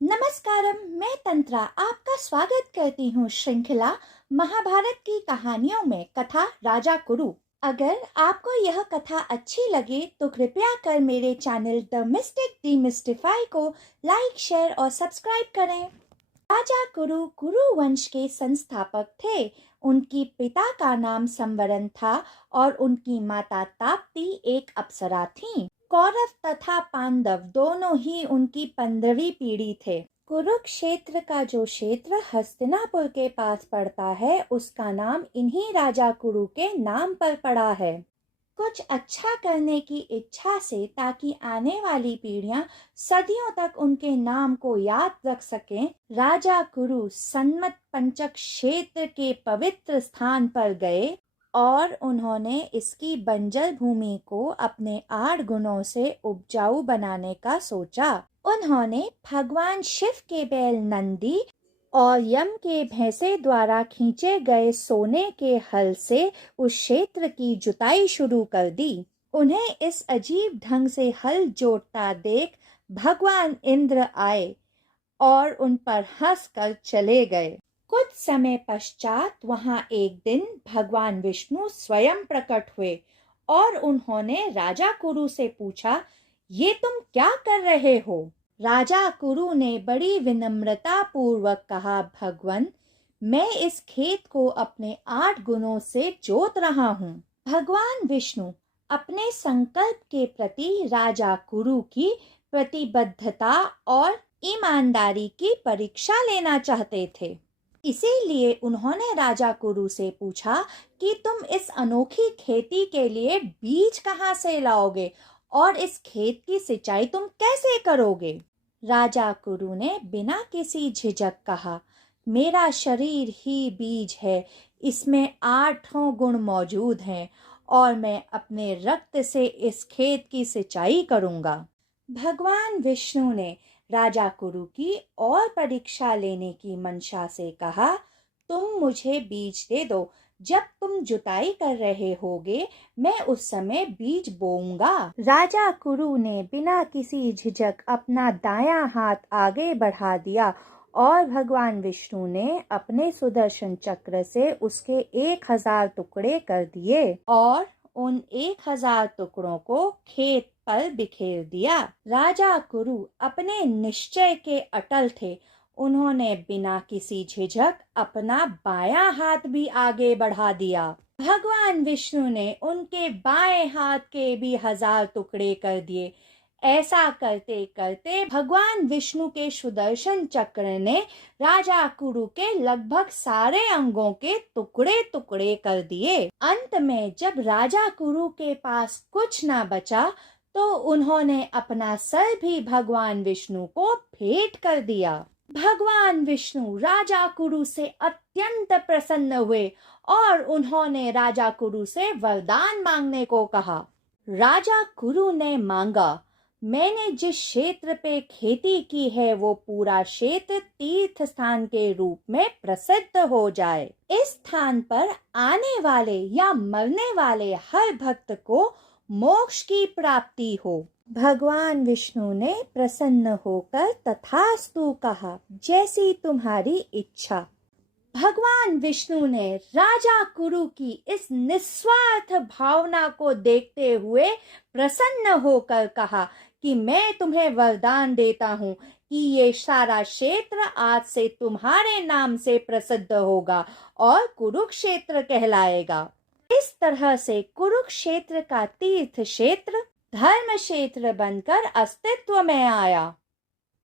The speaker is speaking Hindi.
नमस्कारम, मैं तंत्रा आपका स्वागत करती हूँ श्रृंखला महाभारत की कहानियों में कथा राजा कुरु। अगर आपको यह कथा अच्छी लगे तो कृपया कर मेरे चैनल द मिस्टिक डीमिस्टिफाई को लाइक, शेयर और सब्सक्राइब करें। राजा कुरु कुरु वंश के संस्थापक थे। उनकी पिता का नाम संवरण था और उनकी माता ताप्ती एक अप्सरा थीं। कौरव तथा पांडव दोनों ही उनकी 15वीं पीढ़ी थे। कुरुक्षेत्र का जो क्षेत्र हस्तिनापुर के पास पड़ता है, उसका नाम इन्हीं राजा कुरु के नाम पर पड़ा है। कुछ अच्छा करने की इच्छा से, ताकि आने वाली पीढ़ियां सदियों तक उनके नाम को याद रख सकें, राजा कुरु सन्मत पंचक क्षेत्र के पवित्र स्थान पर गए और उन्होंने इसकी बंजर भूमि को अपने 8 गुणों से उपजाऊ बनाने का सोचा। उन्होंने भगवान शिव के बैल नंदी और यम के भैंसे द्वारा खींचे गए सोने के हल से उस क्षेत्र की जुताई शुरू कर दी। उन्हें इस अजीब ढंग से हल जोतता देख भगवान इंद्र आए और उन पर हंसकर चले गए। कुछ समय पश्चात वहां एक दिन भगवान विष्णु स्वयं प्रकट हुए और उन्होंने राजा कुरु से पूछा, ये तुम क्या कर रहे हो? राजा कुरु ने बड़ी विनम्रता पूर्वक कहा, भगवान, मैं इस खेत को अपने 8 गुणों से जोत रहा हूँ। भगवान विष्णु अपने संकल्प के प्रति राजा कुरु की प्रतिबद्धता और ईमानदारी की परीक्षा लेना चाहते थे। इसीलिए उन्होंने राजा कुरु से पूछा कि तुम इस अनोखी खेती के लिए बीज कहाँ से लाओगे और इस खेत की सिंचाई तुम कैसे करोगे? राजा कुरु ने बिना किसी झिझक कहा, मेरा शरीर ही बीज है, इसमें 8 गुण मौजूद हैं और मैं अपने रक्त से इस खेत की सिंचाई करूंगा। भगवान विष्णु ने राजा कुरु की और परीक्षा लेने की मंशा से कहा, तुम मुझे बीज दे दो। जब तुम जुताई कर रहे होगे, मैं उस समय बीज बोऊंगा। राजा कुरु ने बिना किसी झिझक अपना दायां हाथ आगे बढ़ा दिया और भगवान विष्णु ने अपने सुदर्शन चक्र से उसके 1000 टुकड़े कर दिए और उन 1000 टुकड़ों को खेत पर बिखेर दिया। राजा कुरु अपने निश्चय के अटल थे। उन्होंने बिना किसी झिझक अपना बायां हाथ भी आगे बढ़ा दिया। भगवान विष्णु ने उनके बाएं हाथ के भी 1000 टुकड़े कर दिए। ऐसा करते करते भगवान विष्णु के सुदर्शन चक्र ने राजा कुरु के लगभग सारे अंगों के टुकड़े टुकड़े कर दिए। अंत में जब राजा कुरु के पास कुछ ना बचा, तो उन्होंने अपना सर भी भगवान विष्णु को भेंट कर दिया। भगवान विष्णु राजा कुरु से अत्यंत प्रसन्न हुए और उन्होंने राजा कुरु से वरदान मांगने को कहा। राजा कुरु ने मांगा, मैंने जिस क्षेत्र पे खेती की है वो पूरा क्षेत्र तीर्थ स्थान के रूप में प्रसिद्ध हो जाए। इस स्थान पर आने वाले या मरने वाले हर भक्त को मोक्ष की प्राप्ति हो। भगवान विष्णु ने प्रसन्न होकर तथास्तु कहा, जैसी तुम्हारी इच्छा। भगवान विष्णु ने राजा कुरु की इस निस्वार्थ भावना को देखते हुए प्रसन्न होकर कहा कि मैं तुम्हें वरदान देता हूँ कि ये सारा क्षेत्र आज से तुम्हारे नाम से प्रसिद्ध होगा और कुरुक्षेत्र कहलाएगा। इस तरह से कुरुक्षेत्र का तीर्थ क्षेत्र धर्म क्षेत्र बनकर अस्तित्व में आया।